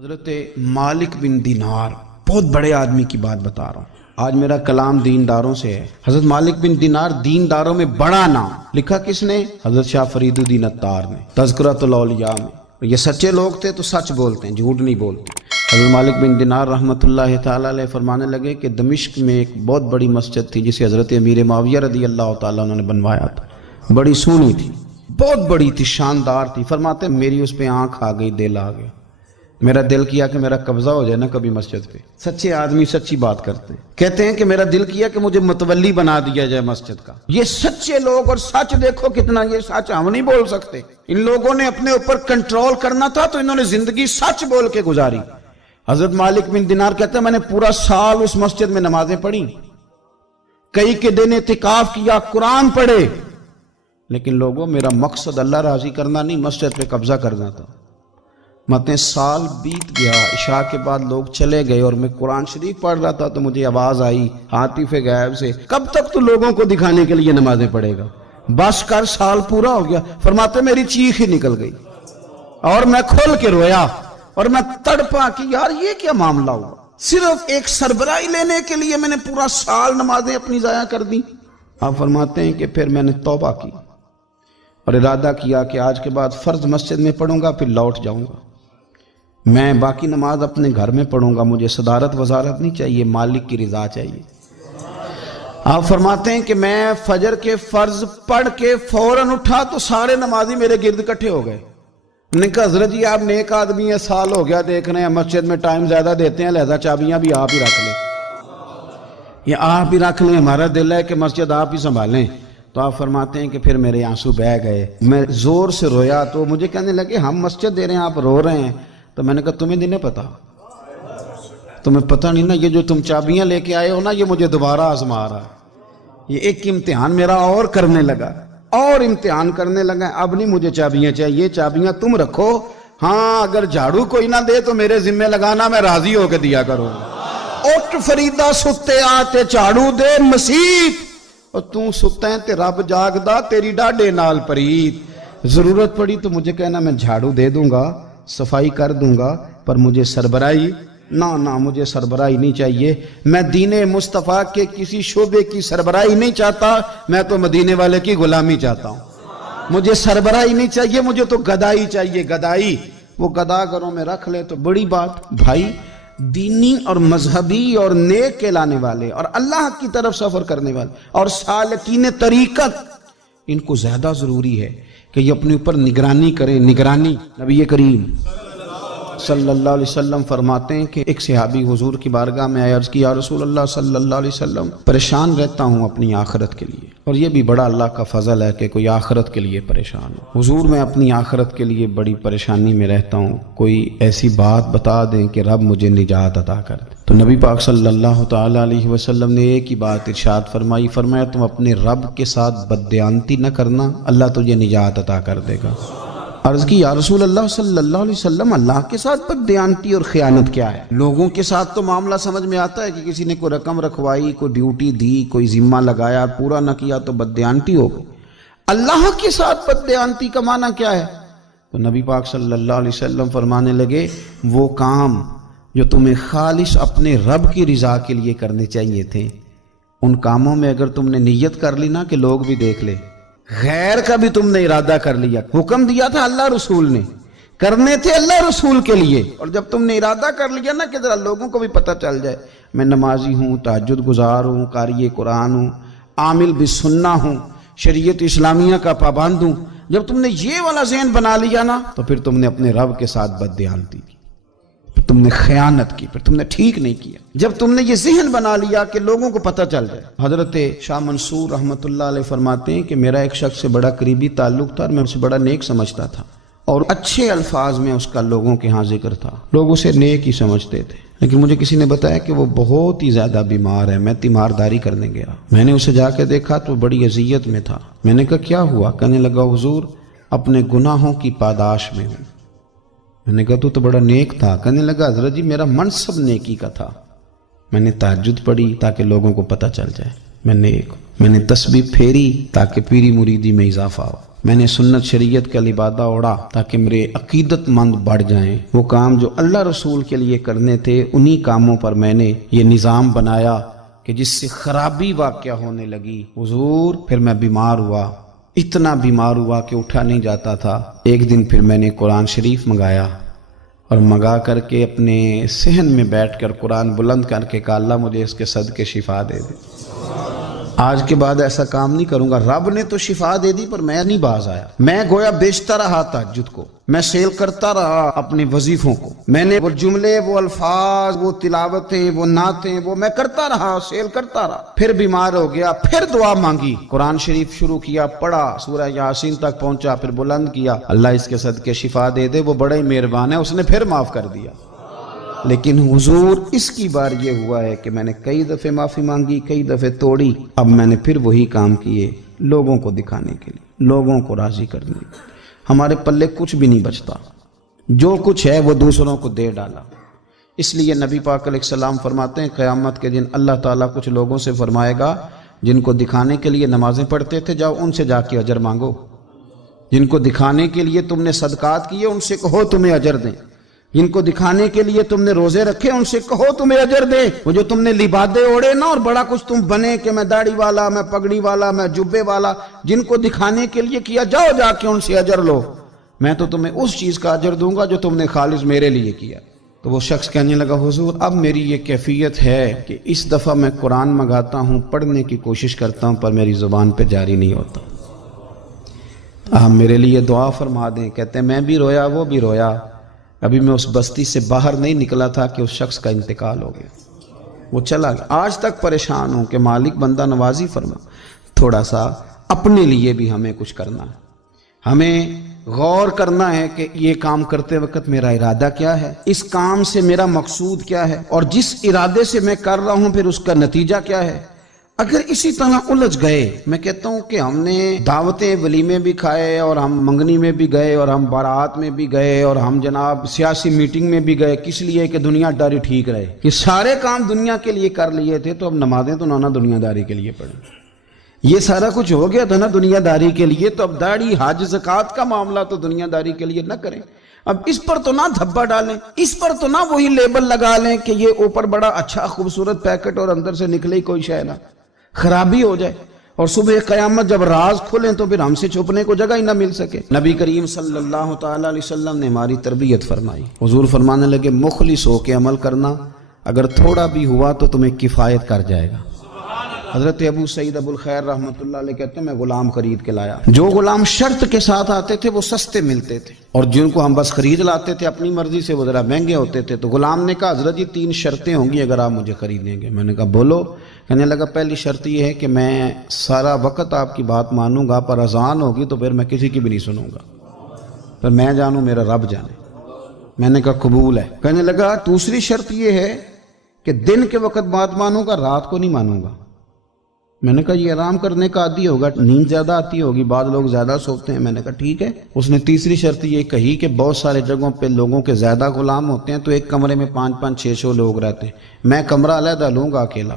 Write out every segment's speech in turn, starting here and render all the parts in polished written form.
حضرت مالک بن دینار بہت بڑے آدمی کی بات بتا رہا ہوں. آج میرا کلام دینداروں سے ہے. حضرت مالک بن دینار دینداروں میں بڑا نام لکھا کس نے؟ حضرت شاہ فرید الدین عطار نے تذکرۃ الاولیاء میں. یہ سچے لوگ تھے تو سچ بولتے ہیں، جھوٹ نہیں بولتے. حضرت مالک بن دینار رحمۃ اللہ تعالی علیہ فرمانے لگے کہ دمشق میں ایک بہت بڑی مسجد تھی جسے حضرت امیر معاویہ رضی اللہ تعالیٰ عنہ نے بنوایا تھا. بڑی سونی تھی، بہت بڑی تھی، شاندار تھی. فرماتے میری اس پہ آنکھ آ گئی، دل آ گیا. میرا دل کیا کہ میرا قبضہ ہو جائے نا کبھی مسجد پہ. سچے آدمی سچی بات کرتے ہیں. کہتے ہیں کہ میرا دل کیا کہ مجھے متولی بنا دیا جائے مسجد کا. یہ سچے لوگ، اور سچ دیکھو کتنا، یہ سچ ہم نہیں بول سکتے. ان لوگوں نے اپنے اوپر کنٹرول کرنا تھا تو انہوں نے زندگی سچ بول کے گزاری. حضرت مالک بن دینار کہتے ہیں میں نے پورا سال اس مسجد میں نمازیں پڑھی، کئی کے دن اعتکاف کیا، قرآن پڑھے، لیکن لوگوں میرا مقصد اللہ راضی کرنا نہیں، مسجد پہ قبضہ کرنا تھا. مطلب سال بیت گیا، عشاء کے بعد لوگ چلے گئے اور میں قرآن شریف پڑھ رہا تھا تو مجھے آواز آئی عاطف غیب سے، کب تک تو لوگوں کو دکھانے کے لیے نمازیں پڑھے گا، بس کر، سال پورا ہو گیا. فرماتے میری چیخ ہی نکل گئی اور میں کھول کے رویا اور میں تڑپا کہ یار یہ کیا معاملہ ہوا. صرف ایک سربراہی لینے کے لیے میں نے پورا سال نمازیں اپنی ضائع کر دی. آپ فرماتے ہیں کہ پھر میں نے توبہ کی اور ارادہ کیا کہ آج کے بعد فرض مسجد میں پڑھوں گا، پھر لوٹ جاؤں گا. میں باقی نماز اپنے گھر میں پڑھوں گا، مجھے صدارت وزارت نہیں چاہیے، مالک کی رضا چاہیے. آپ فرماتے ہیں کہ میں فجر کے فرض پڑھ کے فوراً اٹھا تو سارے نمازی میرے گرد اکٹھے ہو گئے. نے کہا حضرت جی آپ نیک آدمی ہیں، سال ہو گیا دیکھ رہے ہیں مسجد میں ٹائم زیادہ دیتے ہیں، لہذا چابیاں بھی آپ ہی رکھ لیں، یہ آپ ہی رکھ لیں، ہمارا دل ہے کہ مسجد آپ ہی سنبھالیں. تو آپ فرماتے ہیں کہ پھر میرے آنسو بہہ گئے، میں زور سے رویا. تو مجھے کہنے لگے ہم مسجد دے رہے ہیں، آپ رو رہے ہیں. تو میں نے کہا تمہیں نہیں پتا، تمہیں پتہ نہیں نا، یہ جو تم چابیاں لے کے آئے ہو نا، یہ مجھے دوبارہ آزما رہا. یہ ایک امتحان میرا اور کرنے لگا، اور امتحان کرنے لگا. اب نہیں مجھے چابیاں چاہیے، چابیاں تم رکھو. ہاں اگر جھاڑو کوئی نہ دے تو میرے ذمہ لگانا، میں راضی ہو کے دیا کروں. اٹھ فریدا ستے آتے جھاڑو دے مسیت، اور تو ستا ہے تے رب جاگدا تیری ڈاڈے نال پریت. ضرورت پڑی تو مجھے کہنا، میں جھاڑو دے دوں گا، صفائی کر دوں گا، پر مجھے سربراہی نہ مجھے سربراہی نہیں چاہیے. میں دین مصطفیٰ کے کسی شعبے کی سربراہی نہیں چاہتا، میں تو مدینے والے کی غلامی چاہتا ہوں. مجھے سربراہی نہیں چاہیے، مجھے تو گدائی چاہیے، گدائی. وہ گدا گھروں میں رکھ لے تو بڑی بات. بھائی دینی اور مذہبی اور نیک کہلانے والے اور اللہ کی طرف سفر کرنے والے اور سالکین طریقت، ان کو زیادہ ضروری ہے کہ یہ اپنے اوپر نگرانی کریں. نگرانی نبی کریم صلی اللہ علیہ وسلم فرماتے ہیں کہ ایک صحابی حضور کی بارگاہ میں آیا، عرض کی یا رسول اللہ صلی اللہ علیہ وسلم پریشان رہتا ہوں اپنی آخرت کے لیے. اور یہ بھی بڑا اللہ کا فضل ہے کہ کوئی آخرت کے لیے پریشان ہو. حضور میں اپنی آخرت کے لیے بڑی پریشانی میں رہتا ہوں، کوئی ایسی بات بتا دیں کہ رب مجھے نجات عطا کر دے. تو نبی پاک صلی اللہ تعالی علیہ وسلم نے ایک ہی بات ارشاد فرمائی، فرمایا تم اپنے رب کے ساتھ بددیانتی نہ کرنا، اللہ تجھے نجات عطا کر دے گا. عرض کی یا رسول اللہ صلی اللہ علیہ وسلم اللہ کے ساتھ بددیانتی اور خیانت کیا ہے؟ لوگوں کے ساتھ تو معاملہ سمجھ میں آتا ہے کہ کسی نے کوئی رقم رکھوائی، کوئی ڈیوٹی دی، کوئی ذمہ لگایا، پورا نہ کیا تو بددیانتی ہو گئی. اللہ کے ساتھ بددیانتی کا معنی کیا ہے؟ تو نبی پاک صلی اللہ علیہ وسلم فرمانے لگے وہ کام جو تمہیں خالص اپنے رب کی رضا کے لیے کرنے چاہیے تھے، ان کاموں میں اگر تم نے نیت کر لی نا کہ لوگ بھی دیکھ لے، غیر کا بھی تم نے ارادہ کر لیا، حکم دیا تھا اللہ رسول نے، کرنے تھے اللہ رسول کے لیے، اور جب تم نے ارادہ کر لیا نا کہ ذرا لوگوں کو بھی پتہ چل جائے میں نمازی ہوں، تہجد گزار ہوں، قاری قرآن ہوں، عامل بالسنہ ہوں، شریعت اسلامیہ کا پابند ہوں، جب تم نے یہ والا ذہن بنا لیا نا تو پھر تم نے اپنے رب کے ساتھ بددیانتی کی، پھر تم نے خیانت کی، پھر تم نے ٹھیک نہیں کیا. جب تم نے یہ ذہن بنا لیا کہ لوگوں کو پتہ چل جائے. حضرت شاہ منصور رحمۃ اللہ علیہ فرماتے ہیں کہ میرا ایک شخص سے بڑا قریبی تعلق تھا اور میں اسے بڑا نیک سمجھتا تھا، اور اچھے الفاظ میں اس کا لوگوں کے ہاں ذکر تھا، لوگ اسے نیک ہی سمجھتے تھے. لیکن مجھے کسی نے بتایا کہ وہ بہت ہی زیادہ بیمار ہے. میں تیمارداری کرنے گیا، میں نے اسے جا کے دیکھا تو بڑی اذیت میں تھا. میں نے کہا کیا ہوا؟ کہنے لگا حضور اپنے گناہوں کی پاداش میں ہوں. میں نے کہا تو بڑا نیک تھا. کہنے لگا حضرت جی میرا منصب نیکی کا تھا، میں نے تہجد پڑھی تاکہ لوگوں کو پتہ چل جائے میں نیک ہوں، میں نے تسبیح پھیری تاکہ پیری مریدی میں اضافہ ہو. میں نے سنت شریعت کا لبادہ اوڑھا تاکہ میرے عقیدت مند بڑھ جائیں۔ وہ کام جو اللہ رسول کے لیے کرنے تھے انہی کاموں پر میں نے یہ نظام بنایا کہ جس سے خرابی واقع ہونے لگی حضور پھر میں بیمار ہوا، اتنا بیمار ہوا کہ اٹھا نہیں جاتا تھا۔ ایک دن پھر میں نے قرآن شریف منگایا اور منگا کر کے اپنے صحن میں بیٹھ کر قرآن بلند کر کے کہا اللہ مجھے اس کے صدقے شفا دے دے۔ آج کے بعد ایسا کام نہیں کروں گا۔ رب نے تو شفا دے دی پر میں نہیں باز آیا۔ میں گویا بیچتا رہا تہجد کو، میں سیل کرتا رہا اپنے وظیفوں کو، میں نے وہ جملے، وہ الفاظ، وہ تلاوتیں، وہ نعتیں، وہ میں کرتا رہا، سیل کرتا رہا۔ پھر بیمار ہو گیا، پھر دعا مانگی، قرآن شریف شروع کیا، پڑھا، سورہ یاسین تک پہنچا، پھر بلند کیا، اللہ اس کے صدقے شفا دے دے، وہ بڑا ہی مہربان ہے، اس نے پھر معاف کر دیا۔ لیکن حضور اس کی بار یہ ہوا ہے کہ میں نے کئی دفعے معافی مانگی، کئی دفعے توڑی، اب میں نے پھر وہی کام کیے لوگوں کو دکھانے کے لیے، لوگوں کو راضی کرنے کے لیے۔ ہمارے پلے کچھ بھی نہیں بچتا، جو کچھ ہے وہ دوسروں کو دے ڈالا۔ اس لیے نبی پاک علیہ السلام فرماتے ہیں قیامت کے دن اللہ تعالیٰ کچھ لوگوں سے فرمائے گا جن کو دکھانے کے لیے نمازیں پڑھتے تھے جاؤ ان سے جا کے اجر مانگو، جن کو دکھانے کے لیے تم نے صدقات کیے ان سے کہو تمہیں اجر دیں، جن کو دکھانے کے لیے تم نے روزے رکھے ان سے کہو تمہیں اجر دیں۔ وہ جو تم نے لبادے اوڑے نا اور بڑا کچھ تم بنے کہ میں داڑھی والا، میں پگڑی والا، میں جبے والا، جن کو دکھانے کے لیے کیا جاؤ جا کے ان سے اجر لو، میں تو تمہیں اس چیز کا اجر دوں گا جو تم نے خالص میرے لیے کیا۔ تو وہ شخص کہنے لگا حضور اب میری یہ کیفیت ہے کہ اس دفعہ میں قرآن منگاتا ہوں، پڑھنے کی کوشش کرتا ہوں پر میری زبان پہ جاری نہیں ہوتا، آپ میرے لیے دعا فرما دیں۔ کہتے ہیں میں بھی رویا، وہ بھی رویا، ابھی میں اس بستی سے باہر نہیں نکلا تھا کہ اس شخص کا انتقال ہو گیا، وہ چلا گیا۔ آج تک پریشان ہوں کہ مالک بندہ نوازی فرما، تھوڑا سا اپنے لیے بھی ہمیں کچھ کرنا ہے، ہمیں غور کرنا ہے کہ یہ کام کرتے وقت میرا ارادہ کیا ہے، اس کام سے میرا مقصود کیا ہے، اور جس ارادے سے میں کر رہا ہوں پھر اس کا نتیجہ کیا ہے۔ اگر اسی طرح الجھ گئے، میں کہتا ہوں کہ ہم نے دعوتیں ولیمے بھی کھائے اور ہم منگنی میں بھی گئے اور ہم بارات میں بھی گئے اور ہم جناب سیاسی میٹنگ میں بھی گئے، کس لیے کہ دنیا داری ٹھیک رہے، یہ سارے کام دنیا کے لیے کر لیے تھے تو اب نمازیں تو نانا دنیا داری کے لیے پڑھیں، یہ سارا کچھ ہو گیا تھا نا دنیا داری کے لیے، تو اب داڑھی حج زکوٰۃ کا معاملہ تو دنیا داری کے لیے نہ کریں۔ اب اس پر تو نہ دھبا ڈالیں، اس پر تو نہ وہی لیبل لگا لیں کہ یہ اوپر بڑا اچھا خوبصورت پیکٹ اور اندر سے نکلے ہی کوئی شے نہ، خرابی ہو جائے اور صبح قیامت جب راز کھلیں تو پھر ہم سے چھپنے کو جگہ ہی نہ مل سکے۔ نبی کریم صلی اللہ تعالیٰ علیہ وسلم نے ہماری تربیت فرمائی، حضور فرمانے لگے مخلص ہو کے عمل کرنا، اگر تھوڑا بھی ہوا تو تمہیں کفایت کر جائے گا۔ حضرت ابو سعید ابو الخیر رحمۃ اللہ علیہ کہتے ہیں میں غلام خرید کے لایا، جو غلام شرط کے ساتھ آتے تھے وہ سستے ملتے تھے اور جن کو ہم بس خرید لاتے تھے اپنی مرضی سے وہ ذرا مہنگے ہوتے تھے۔ تو غلام نے کہا حضرت جی 3 شرطیں ہوں گی اگر آپ مجھے خریدیں گے۔ میں نے کہا بولو۔ کہنے لگا پہلی شرط یہ ہے کہ میں سارا وقت آپ کی بات مانوں گا، پر اذان ہوگی تو پھر میں کسی کی بھی نہیں سنوں گا، پر میں جانوں میرا رب جانے۔ میں نے کہا قبول ہے۔ کہنے لگا دوسری شرط یہ ہے کہ دن کے وقت بات مانوں گا، رات کو نہیں مانوں گا۔ میں نے کہا یہ آرام کرنے کا عادی ہوگا، نیند زیادہ آتی ہوگی، بعض لوگ زیادہ سوتے ہیں۔ میں نے کہا ٹھیک ہے۔ اس نے تیسری شرط یہ کہی کہ بہت سارے جگہوں پہ لوگوں کے زیادہ غلام ہوتے ہیں تو ایک کمرے میں 5-5 6-6 لوگ رہتے ہیں، میں کمرہ علیحدہ لوں گا اکیلا،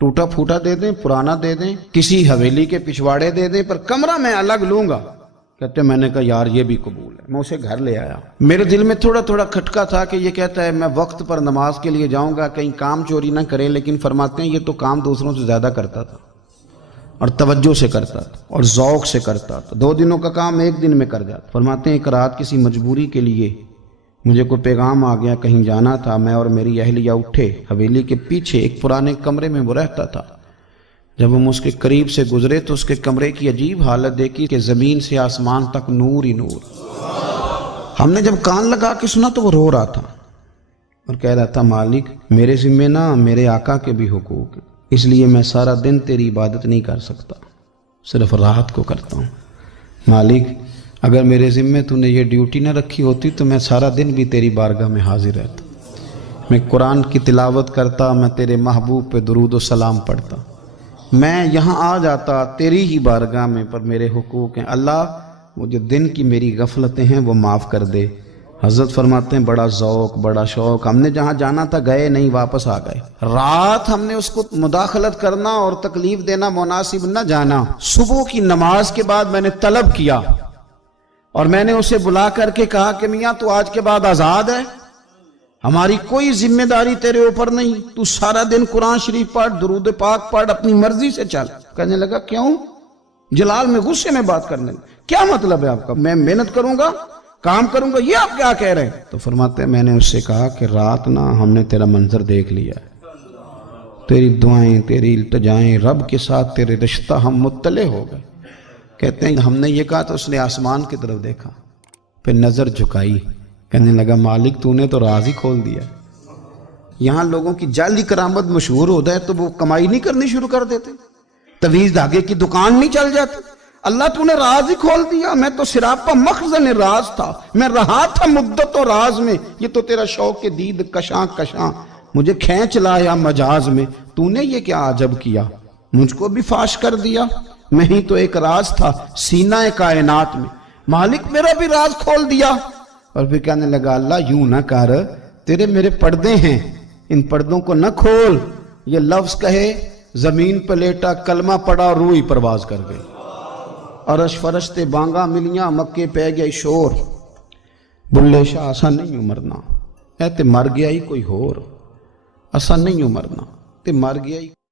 ٹوٹا پھوٹا دے دیں، پرانا دے دیں، کسی حویلی کے پچھواڑے دے دیں، پر کمرہ میں الگ لوں گا۔ کہتے میں نے کہا یار یہ بھی قبول ہے۔ میں اسے گھر لے آیا، میرے دل میں تھوڑا تھوڑا کھٹکا تھا کہ یہ کہتا ہے میں وقت پر نماز کے لیے جاؤں گا، کہیں کام چوری نہ کرے، لیکن فرماتے ہیں یہ تو کام دوسروں سے زیادہ کرتا تھا اور توجہ سے کرتا تھا اور ذوق سے کرتا تھا، 2 دنوں کا کام 1 دن میں کر جاتا۔ فرماتے ہیں ایک رات کسی مجبوری کے لیے مجھے کوئی پیغام آ گیا، کہیں جانا تھا، میں اور میری اہلیہ اٹھے، حویلی کے پیچھے ایک پرانے کمرے میں وہ رہتا تھا۔ جب ہم اس کے قریب سے گزرے تو اس کے کمرے کی عجیب حالت دیکھی کہ زمین سے آسمان تک نور ہی نور۔ ہم نے جب کان لگا کے سنا تو وہ رو رہا تھا اور کہہ رہا تھا مالک میرے ذمہ نہ میرے آقا کے بھی حقوق، اس لیے میں سارا دن تیری عبادت نہیں کر سکتا، صرف رات کو کرتا ہوں۔ مالک اگر میرے ذمہ تو نے یہ ڈیوٹی نہ رکھی ہوتی تو میں سارا دن بھی تیری بارگاہ میں حاضر رہتا، میں قرآن کی تلاوت کرتا، میں تیرے محبوب پہ درود و سلام پڑھتا، میں یہاں آ جاتا تیری ہی بارگاہ میں، پر میرے حقوق ہیں۔ اللہ وہ جو دن کی میری غفلتیں ہیں وہ معاف کر دے، حضرت فرماتے ہیں بڑا ذوق بڑا شوق، ہم نے جہاں جانا تھا گئے نہیں، واپس آ گئے۔ رات ہم نے اس کو مداخلت کرنا اور تکلیف دینا مناسب نہ جانا۔ صبح کی نماز کے بعد میں نے طلب کیا اور میں نے اسے بلا کر کے کہا کہ میاں تو آج کے بعد آزاد ہے، ہماری کوئی ذمہ داری تیرے اوپر نہیں، تو سارا دن قرآن شریف پڑھ، درود پاک پڑھ، اپنی مرضی سے چل۔ کہنے لگا کیوں؟ جلال میں غصے میں بات کرنے لگا، کیا مطلب ہے آپ کا؟ میں محنت کروں گا، کام کروں گا، یہ آپ کیا کہہ رہے ہیں؟ تو فرماتے ہیں میں نے اس سے کہا کہ رات نا ہم نے تیرا منظر دیکھ لیا، تیری دعائیں تیری التجائیں رب کے ساتھ تیرے رشتہ ہم مطلع ہو گئے۔ کہتے ہیں ہم نے یہ کہا تو اس نے آسمان کی طرف دیکھا، پھر نظر جھکائی، کہنے لگا مالک تو نے تو راز ہی کھول دیا۔ یہاں لوگوں کی جعلی کرامت مشہور ہو جائے تو وہ کمائی نہیں کرنی شروع کر دیتے، تویز دھاگے کی دکان نہیں چل جاتی۔ اللہ تو نے راز ہی کھول دیا، میں تو سراپا مخزن راز تھا، میں رہا تھا مدت و راز میں، یہ تو تیرا شوق کے دید کشاں کشاں مجھے کھینچ لایا مجاز میں، تو نے یہ کیا عجب کیا، مجھ کو بھی فاش کر دیا، میں ہی تو ایک راز تھا سینہ کائنات میں، مالک میرا بھی راز کھول دیا۔ اور پھر کہنے لگا اللہ یوں نہ کر، تیرے میرے پردے ہیں، ان پردوں کو نہ کھول۔ یہ لفظ کہے زمین پہ لیٹا، کلمہ پڑا، روح پرواز کر گئی، عرش فرشتے بانگا ملیاں، مکے پہ گیا شور۔ بلے شاہ اسا نہیں مرنا، اے تے مر گیا ہی کوئی ہور، اسا نہیں مرنا تے مر گیا ہی